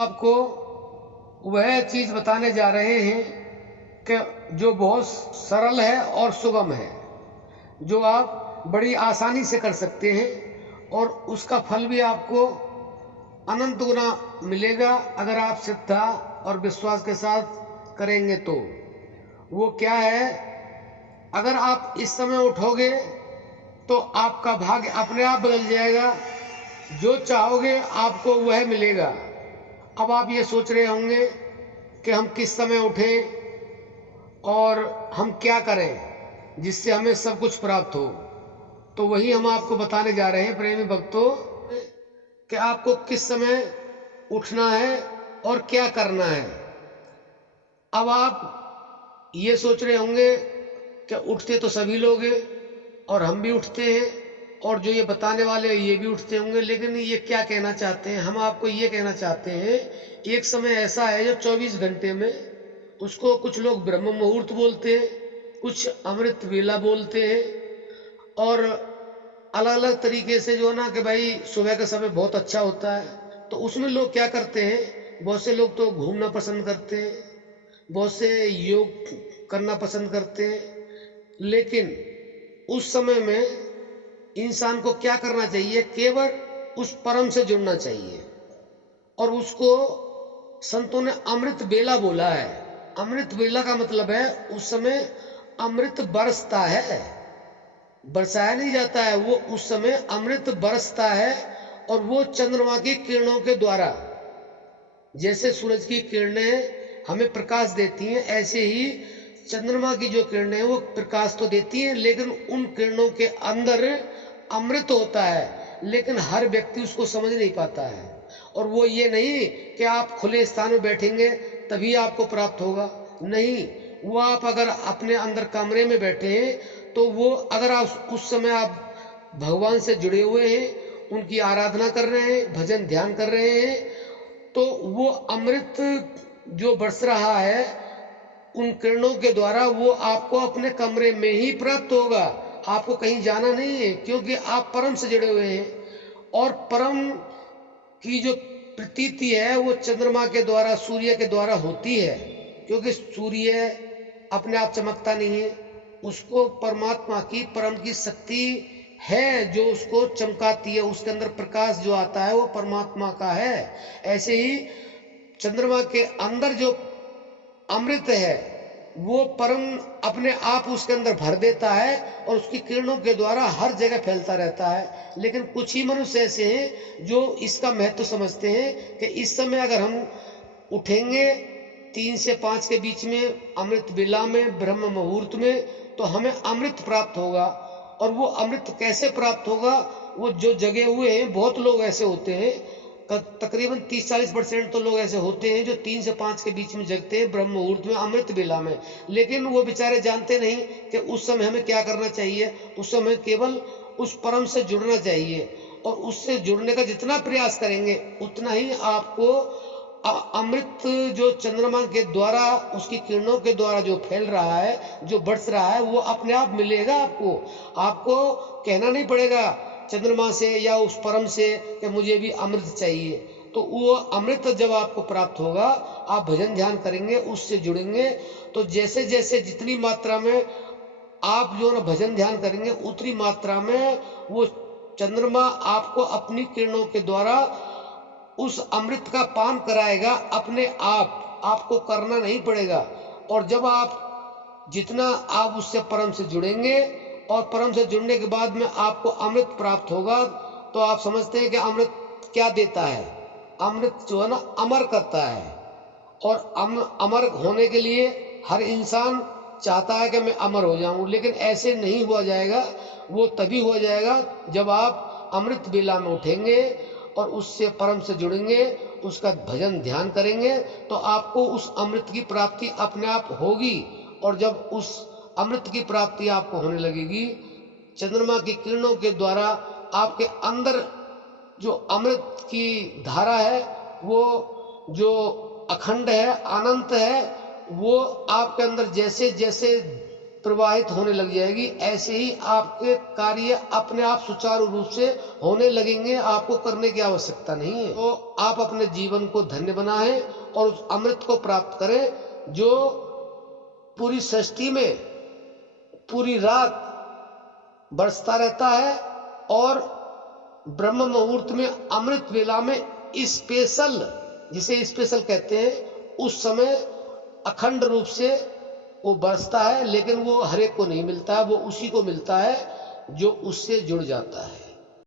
आपको वह चीज बताने जा रहे हैं कि जो बहुत सरल है और सुगम है, जो आप बड़ी आसानी से कर सकते हैं और उसका फल भी आपको अनंत गुना मिलेगा अगर आप श्रद्धा और विश्वास के साथ करेंगे। तो वो क्या है? अगर आप इस समय उठोगे तो आपका भाग्य अपने आप बदल जाएगा। जो चाहोगे आपको वह मिलेगा। अब आप ये सोच रहे होंगे कि हम किस समय उठें और हम क्या करें जिससे हमें सब कुछ प्राप्त हो। तो वही हम आपको बताने जा रहे हैं प्रेमी भक्तों कि आपको किस समय उठना है और क्या करना है। अब आप ये सोच रहे होंगे कि उठते तो सभी लोग हैं और हम भी उठते हैं और जो ये बताने वाले हैं ये भी उठते होंगे, लेकिन ये क्या कहना चाहते हैं? हम आपको ये कहना चाहते हैं, एक समय ऐसा है जो 24 घंटे में, उसको कुछ लोग ब्रह्म मुहूर्त बोलते हैं, कुछ अमृत वेला बोलते हैं, और अलग अलग तरीके से जो है ना कि भाई सुबह का समय बहुत अच्छा होता है। तो उसमें लोग क्या करते हैं, बहुत से लोग तो घूमना पसंद करते हैं, बहुत से योग करना पसंद करते हैं, लेकिन उस समय में इंसान को क्या करना चाहिए? केवल उस परम से जुड़ना चाहिए। और उसको संतों ने अमृत बेला बोला है। अमृत बेला का मतलब है उस समय अमृत बरसता है, बरसाया नहीं जाता है, वो उस समय अमृत बरसता है। और वो चंद्रमा की किरणों के द्वारा, जैसे सूरज की किरणें हमें प्रकाश देती हैं, ऐसे ही चंद्रमा की जो किरणें हैं वो प्रकाश तो देती हैं, लेकिन उन किरणों के अंदर अमृत होता है, लेकिन हर व्यक्ति उसको समझ नहीं पाता है। और वो ये नहीं कि आप खुले स्थान में बैठेंगे तभी आपको प्राप्त होगा, नहीं। वो आप अगर अपने अंदर कमरे में बैठे हैं तो वो अगर आप उस समय आप भगवान से जुड़े हुए हैं, उनकी आराधना कर रहे हैं, भजन ध्यान कर रहे हैं, तो वो अमृत जो बरस रहा है उन किरणों के द्वारा वो आपको अपने कमरे में ही प्राप्त होगा। आपको कहीं जाना नहीं है, क्योंकि आप परम से जुड़े हुए हैं। और परम की जो प्रतीति है वो चंद्रमा के द्वारा, सूर्य के द्वारा होती है, क्योंकि सूर्य अपने आप चमकता नहीं है, उसको परमात्मा की, परम की शक्ति है जो उसको चमकाती है। उसके अंदर प्रकाश जो आता है वो परमात्मा का है। ऐसे ही चंद्रमा के अंदर जो अमृत है वो परम अपने आप उसके अंदर भर देता है और उसकी किरणों के द्वारा हर जगह फैलता रहता है। लेकिन कुछ ही मनुष्य ऐसे हैं जो इसका महत्व समझते हैं कि इस समय अगर हम उठेंगे 3 से 5 के बीच में अमृत बेला में, ब्रह्म मुहूर्त में, तो हमें अमृत प्राप्त होगा। और वो अमृत कैसे प्राप्त होगा? वो जो जगे हुए हैं, बहुत लोग ऐसे होते हैं, तकरीबन 30-40% तो लोग ऐसे होते हैं जो 3 से 5 के बीच में जगते हैं ब्रह्म मुहूर्त में, अमृत बेला में। लेकिन वो बेचारे जानते नहीं कि उस समय हमें क्या करना चाहिए। उस समय केवल उस परम से जुड़ना चाहिए, और उससे जुड़ने का जितना प्रयास करेंगे उतना ही आपको अमृत जो चंद्रमा के द्वारा, उसकी किरणों के द्वारा जो फैल रहा है, जो बरस रहा है, वो अपने आप मिलेगा आपको। आपको कहना नहीं पड़ेगा चंद्रमा से या उस परम से कि मुझे भी अमृत चाहिए। तो वो अमृत जब आपको प्राप्त होगा, आप भजन ध्यान करेंगे, उससे जुड़ेंगे, तो जैसे जैसे जितनी मात्रा में आप जो ना भजन ध्यान करेंगे उतनी मात्रा में वो चंद्रमा आपको अपनी किरणों के द्वारा उस अमृत का पान कराएगा अपने आप। आपको करना नहीं पड़ेगा। और जब आप जितना आप उससे परम से जुड़ेंगे और परम से जुड़ने के बाद में आपको अमृत प्राप्त होगा, तो आप समझते हैं कि अमृत क्या देता है? अमृत जो है ना अमर करता है। और अमर होने के लिए हर इंसान चाहता है कि मैं अमर हो जाऊं, लेकिन ऐसे नहीं हुआ जाएगा। वो तभी हो जाएगा जब आप अमृत बेला में उठेंगे और उससे परम से जुड़ेंगे, उसका भजन ध्यान करेंगे, तो आपको उस अमृत की प्राप्ति अपने आप होगी। और जब उस अमृत की प्राप्ति आपको होने लगेगी, चंद्रमा की किरणों के द्वारा आपके अंदर जो अमृत की धारा है, वो जो अखंड है, अनंत है, वो आपके अंदर जैसे जैसे प्रवाहित होने लग जाएगी। ऐसे ही आपके कार्य अपने आप सुचारू रूप से होने लगेंगे, आपको करने की आवश्यकता नहीं है। तो आप अपने जीवन को धन्य बनाएं और उस अमृत को प्राप्त करें जो पूरी सृष्टि में पूरी रात बरसता रहता है, और ब्रह्म मुहूर्त में अमृत वेला में स्पेशल, जिसे स्पेशल कहते हैं, उस समय अखंड रूप से वो बरसता है। लेकिन वो हर एक को नहीं मिलता है, वो उसी को मिलता है जो उससे जुड़ जाता है।